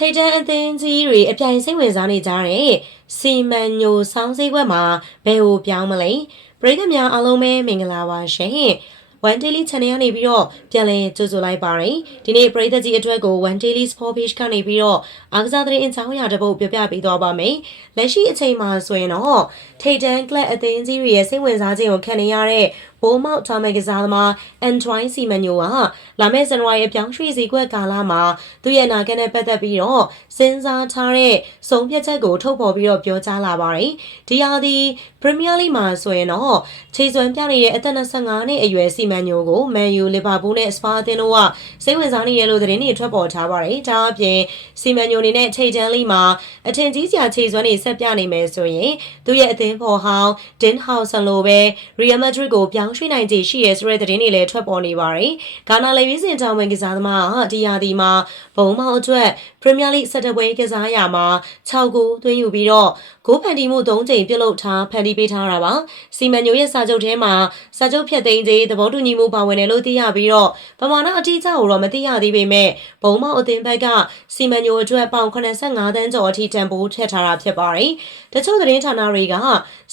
ထိတ်တန့်အသင်းကြီးတွေအပြိုင်စိတ်ဝင်စားနေကြတဲ့စီမန်ညိုဆောင်းစည်းကွက်မှာဘယ်ကိုပြောင်းမလဲပရိသတ်များအားလုံးပဲမင်္ဂလာပါရှင်One Daily Channel ကနေပြီးတော့ပြန်လည်ကြိုဆိုလိုက်ပါရယ်ဒီနေ့ပရိသတ်ကြီးအတွက်ကို One Daily Sport Page ကနေပြီးတော့အားကစားသတင်းအကြောင်းအရာတစ်ပုဒ်ပြောပြပေးသွားပါမယ်လက်ရှိအချိန်မှာဆိုရင်တော့ထိတ်တန့်ကလပ်အသင်းကြီးတွေရဲ့စိတ်ဝင်စားခြင်းကိုခံနေရတဲ့ဘိုးမောက်တာမန်ကစားသမားအန်ထွိုင်းစီမန်ညိုကလာမယ့်ဇန်နဝါရီအပြောင်းရွှေ့စည်းကွက်ကာလမှာသူ့ရဲ့အနာဂတ်နဲ့ပတ်သက်ပြီးတော့စဉ်းစားထားတဲ့ဆုံးဖြတ်ချက်ကိုထုတ်ဖော်ပြီးတော့ပြောကြားလာပါတယ်ဒီဟာဒီပရီးမီးယားလိဂ်မှာဆိုရင်တော့ခြေစွမ်းပြနေတဲ့အသက်25နှစ်အရွယ်စီမန်ညိုကိုမန်ယူလီဗာပူးနဲ့စပါအသင်းတို့ကစိတ်ဝင်စားနေရလို့သတင်းတွေထွက်ပေါ်ထားပါတယ်ဒါအပြင်စီမန်ညိုအနေနဲ့ထိတ်တန့်လိဂ်မှာအထင်ကြီးစရာခြေစွမ်းတွေဆက်ပြနေမယ်ဆိုရင်သူ့ရဲ့အသင်းဖော်ဟောင်းဒင်ဟောက်ဆန်လိုပဲရီယယ်မက်ဒရစ်ကိုပြောင်းရွှေ့နိုင်ခြေရှိရဲဆိုတဲ့သတင်းတွေလည်းထွက်ပေါ်နေပါတယ်ဂါနာလေဗီးစင်တောင်ဝင်ကစားသမားဒီယာဒီမှာဘုံမောက်အတွက်ပရီးမီးယားလိဂ်17ပွဲကစားရမှာ6ဂိုးသွင်းယူပြီးတော့ဂိုးဖန်တီမှု3ချိန်ပြုတ်လုထားဖန်တီးပေးထားတာပါစီမန်ညိုရဲ့စာချုပ်ထဲမှာစာချုပ်ဖြတ်သိမ်းခြင်းသဘောတူညီမှုပါဝင်တယ်လို့သိရပြီးတော့ပမာဏအတိအကျကိုတော့မသိရသေးပေမဲ့ဘုံမောက်အသင်းဘက်ကစီမန်ညိုအတွက်ပေါင်85သန်းကျော်အထိတန်ဖိုးထည့်ထားတာဖြစ်ပါတယ်တချို့သတင်းဌာနတွေက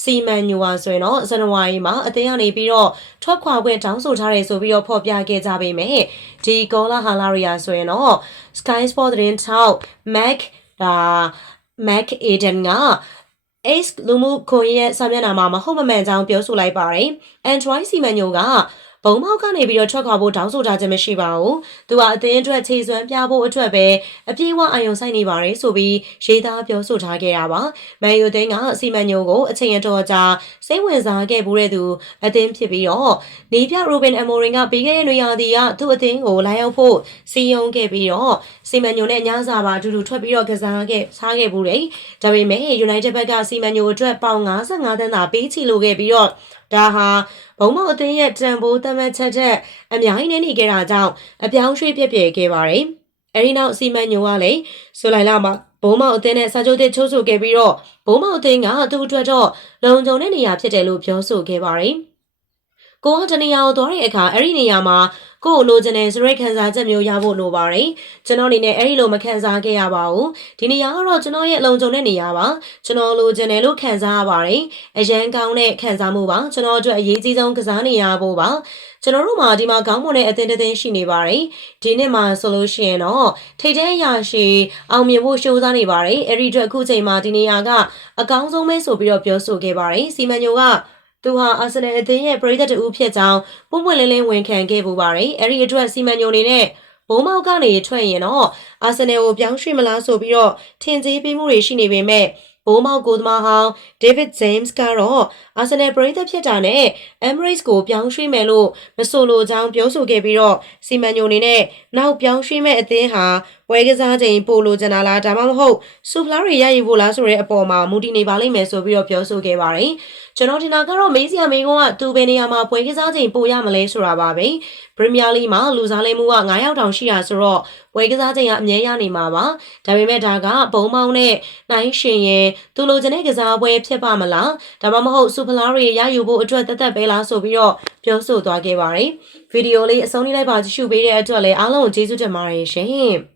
စီမန်ညိုဟာဆိုရင်တော့ဇန်နဝါရီမှာအသင်းကနေပြီးတော့ထွက်ခွာခွင့်တောင်းဆိုထားတယ်ဆိုပြီးတော့ဖော်ပြခဲ့ကြပေမဲ့ဒီကောလာဟာလာရီယာဆိုရင်တော့ Sky Sport သတင်းထောက် Mac Aden ကAce လူမှုခွင့်ရဲ့စာမျက်နှာမှာမဟုတ်မမှန်ကြောင်းပြောဆိုလိုက်ပါတယ်။ Android စီမန်ညိုကဘုံမောက်ကနေပြီးတော့ထွက်ခွာဖို့တောင်းဆိုထားခြင်းမရှိပါဘူး။သူကအသင်းအတွက်ခြေစွမ်းပြဖို့အတွက်ပဲအပြည့်အဝအာရုံစိုက်နေပါတယ်ဆိုပြီးရေးသားပြောဆိုထားခဲ့တာပါ။မန်ယူအသင်းကစီမန်ညိုကိုအချိန်အတော်ကြာစိတ်ဝင်စားခဲ့မှုတဲ့သူအသင်းဖြစ်ပြီးတော့နေပြရိုဘင်အမိုရင်ကပြီးခဲ့တဲ့နွေရာသီကသူ့အသင်းကိုလာရောက်ဖို့စီယုံခဲ့ပြီးတော့စီမန်ညိုနဲ့ညစာပါအတူတူထွက်ပြီးတော့ကစားခဲ့မှုတယ်။ဒါပေမဲ့ United ဘက်ကစီမန်ညိုအတွက်ပေါင်55သန်းသာပေးချီလိုခဲ့ပြီးတော့ဒါဟာဘုံမောက်အသင်းရဲ့တန်ဖိုးသတ်မှတ်ချက်ထက်အများကြီးနေခဲ့တာကြောင့်အပြောင်းရွှေ့ပြပြခဲ့ပါတယ်။အဲဒီနောက်စီမန်ညိုကလည်းဆိုလိုက်လာမှာဘုံမောက်အသင်းနဲ့စာချုပ်သစ်ချုပ်ဆိုခဲ့ပြီးတော့ဘုံမောက်အသင်းကသူ့အတွက်တော့လုံခြုံတဲ့နေရာဖြစ်တယ်လို့ပြောဆိုခဲ့ပါတယ်။ကိုကတနေရာကိုသွားတဲ့အခါအဲ့ဒီနေရာမှာကိုလိုချင်တဲ့စရိတ်ခံစားချက်မျိုးရဖို့လိုပါတယ်ကျွန်တော်အနေနဲ့အဲ့ဒီလိုမခံစားခဲ့ရပါဘူးဒီနေရာကတော့ကျွန်တော်ရဲ့လုံခြုံတဲ့နေရာပါကျွန်တော်လိုချင်တယ်လို့ခံစားရပါတယ်အရန်ကောင်းတဲ့ခံစားမှုပါကျွန်တော်အတွက်အရေးကြီးဆုံးကစားနေရဖို့ပါကျွန်တော်တို့မှာဒီမှာကောင်းမွန်တဲ့အသင်းတစ်သင်းရှိနေပါတယ်ဒီနှစ်မှာဆိုလို့ရှိရင်တော့ထိတ်တန့်ရရှိအောင်မြင်ဖို့ရှိုးစားနေပါတယ်အဲ့ဒီအတွက်အခုချိန်မှာဒီနေရာကအကောင်းဆုံးပဲဆိုပြီးတော့ပြောဆိုခဲ့ပါတယ်စီမန်ညိုကသူဟာအာဆင်နယ်အသင်းရဲ့ပရိသတ်တူဖြစ်ကြောင်းပွင့်ပွင့်လင်းလင်းဝန်ခံခဲ့ပူပါတယ်။အဲဒီအတွက်စီမန်ညိုအနေနဲ့ဘုံမောက်ကနေထွက်ရင်တော့အာဆင်နယ်ကိုပြောင်းရွှေ့မလားဆိုပြီးတော့ထင်သေးပေးမှုတွေရှိနေပေမဲ့ဘိုးမောက်ကိုသမားဟောင်း David James ကတော့အာဆင်နယ်ပရိသတ်ဖြစ်တာနဲ့ Emirates ကိုပြောင်းရွှေ့မယ်လို့မဆိုလိုကြောင်းပြောဆိုခဲ့ပြီးတော့စီမန်ညိုအနေနဲ့နောက်ပြောင်းရွှေ့မဲ့အသင်းဟာပွဲကစားချိန်ပိုလိုချင်တာလားဒါမှမဟုတ်စူဖလားတွေရယူဖို့လားဆိုတဲ့အပေါ်မှာမူတည်နေပါလိမ့်မယ်ဆိုပြီးတော့ပြောဆိုခဲ့ပါတယ်ကျွန်တော်ဒီနာကတော့မေးစရာမေးခွန်းကသူဘယ်နေရာမှာပွဲကစားချိန်ပိုရမလဲဆိုတာပါပဲပရီးမီးယားလိဂ်မှာလူစားလဲမှုက9ယောက်တောင်ရှိတာဆိုတော့ပွဲကစားချိန်ကအမြဲရနေမှာပါဒါပေမဲ့ဒါကဘုံမောင်းနဲ့နိုင်ရှင်ရင်သူလိုချင်တဲ့ကစားပွဲဖြစ်ပါမလားဒါမှမဟုတ်စူဖလားတွေရယူဖို့အတွက်သက်သက်ပဲလားဆိုပြီးတော့ပြောဆိုသွားခဲ့ပါတယ်ဗီဒီယိုလေးအဆုံးလေးလိုက်ပါကြည့်ရှုပေးတဲ့အတွက်လည်းအားလုံးကိုကျေးဇူးတင်ပါတယ်ရှင်